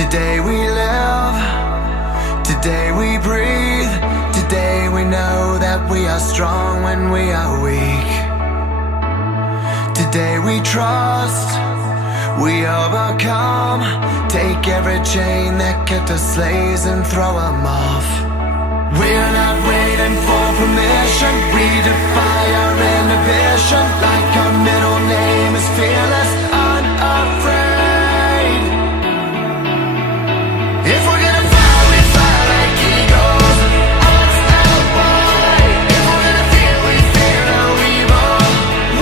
Today we live, today we breathe, today we know that we are strong when we are weak. Today we trust, we overcome, take every chain that kept us slaves and throw them off. We're not waiting for permission, we defy our inhibition, like our middle name is fearless, unafraid. If we're gonna fly, we fly like eagles, unstoppable. If we're gonna fear, we fear no evil.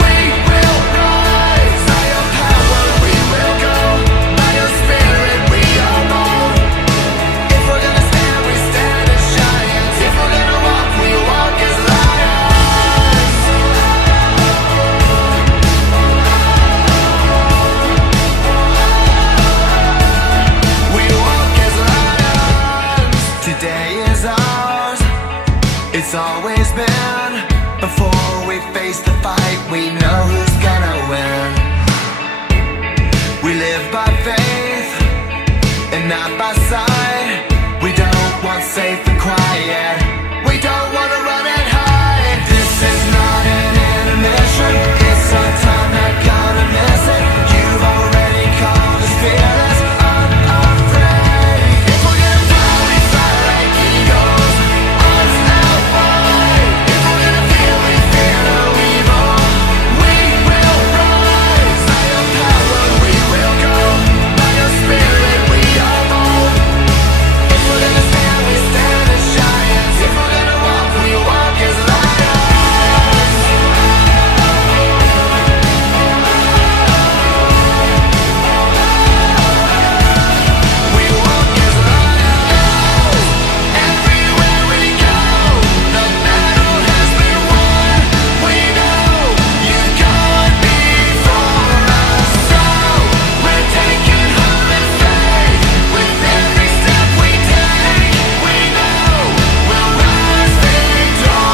We will rise, by your power we will go, by your spirit we are bold. If we're gonna stand, we stand as giants. If we're gonna walk, we walk as lions. We walk as lions. Today is ours, it's always been. Before we face the fight, we know who's gonna win. We live by faith and not by sight. We don't want safe and quiet, we don't want to run and hide. This is not an intermission, it's our time, not gonna miss it. You've already called us fearless, unafraid. If we're gonna fly, we fly like eagles, unstoppable. If we're gonna fear, we fear no evil. We will rise, by your power we will go, by your spirit we are bold. If we're gonna stand, we stand as giants. If we're gonna walk, we walk as lions. We walk as lions. Everywhere we go, the battle has been won. We know you've gone before us, so we're taking home in faith. With every step we take, we know we'll rise victorious.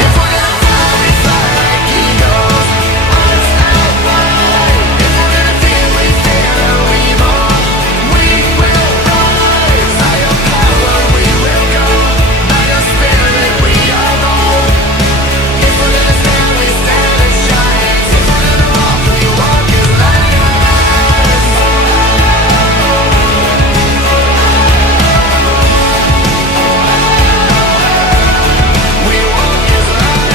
If we're gonna fly, we fly like eagles, unstoppable. If we're gonna fear, we fear no evil. We will rise, by your power we will go, by your spirit we are bold. If we're gonna stand, we stand as giants. If we're gonna walk, we walk as lions. We walk as lions.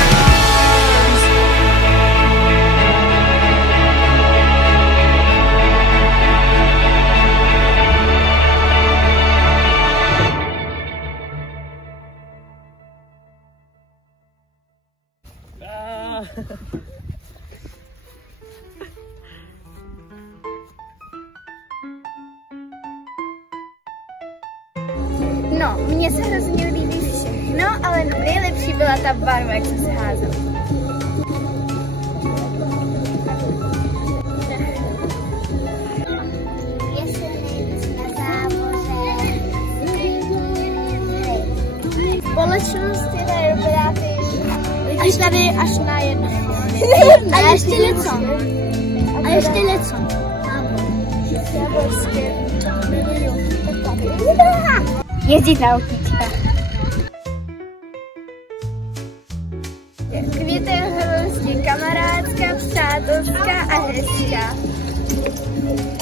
No, mně se hrozně líbí všechno, ale nejlepší byla ta barva, jak jsem se házela. Společnost je tady dobrá, ty lidi tady až na jedno. A ještě něco. A ještě něco. Jezdit na autíčkách. Květa je hrozně kamarádská, přátelská a hezká.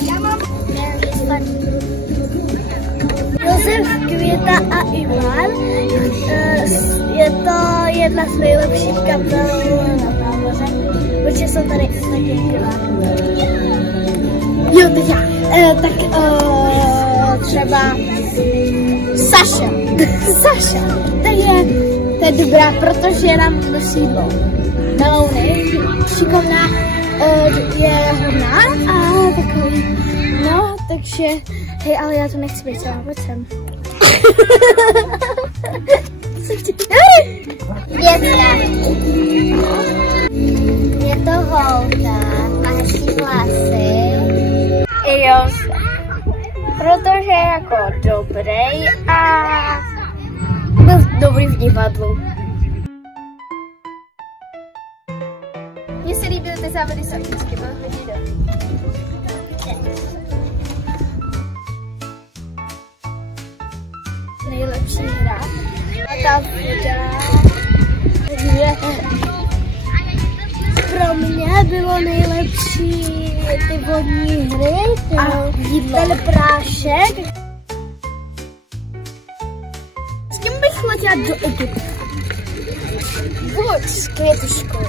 Já mám Josef, Květa a Ivan. Je to jedna z nejlepších kapel na táboře, protože jsou tady taky Jo, teď já. Tak třeba Saša. Saša. To je dobrá, protože nám nosí melouny. Šikovná, je hodná a takový. No, takže, hej, ale já to nechci být celá, pojď sem. Je to holka, má hezký vlasy. Jo, protože je jako dobrý a byl dobrý v divadlu. se líbily ty závody soutěžky, bylo hodně dobrý. Nejlepší hra. A ta pro mě bylo nejlepší ty vodní hry, ten prášek. S tím bych letěla do Egypta. Buď s květuškou.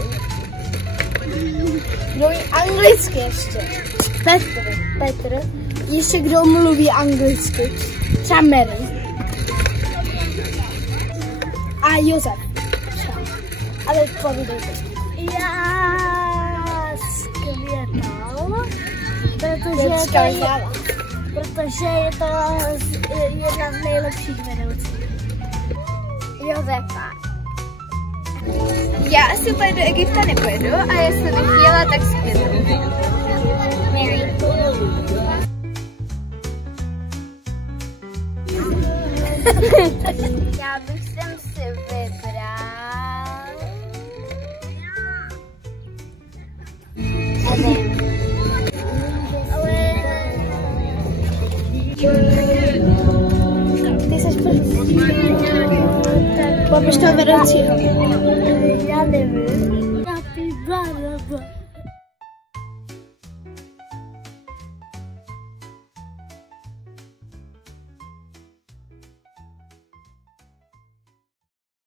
Mluví anglicky ještě. Petr. Ještě kdo mluví anglicky. Třeba Mary. A Josef. Ale povídejte. Já s květou, protože je to jedna z nejlepších vedoucích. Josefa. Já asi úplně do Egypta nepojedu a jestli bych jela, tak s květou. Mary. Já bych si vybral ty jsi první. Popiš toho vedoucího. Já nevím.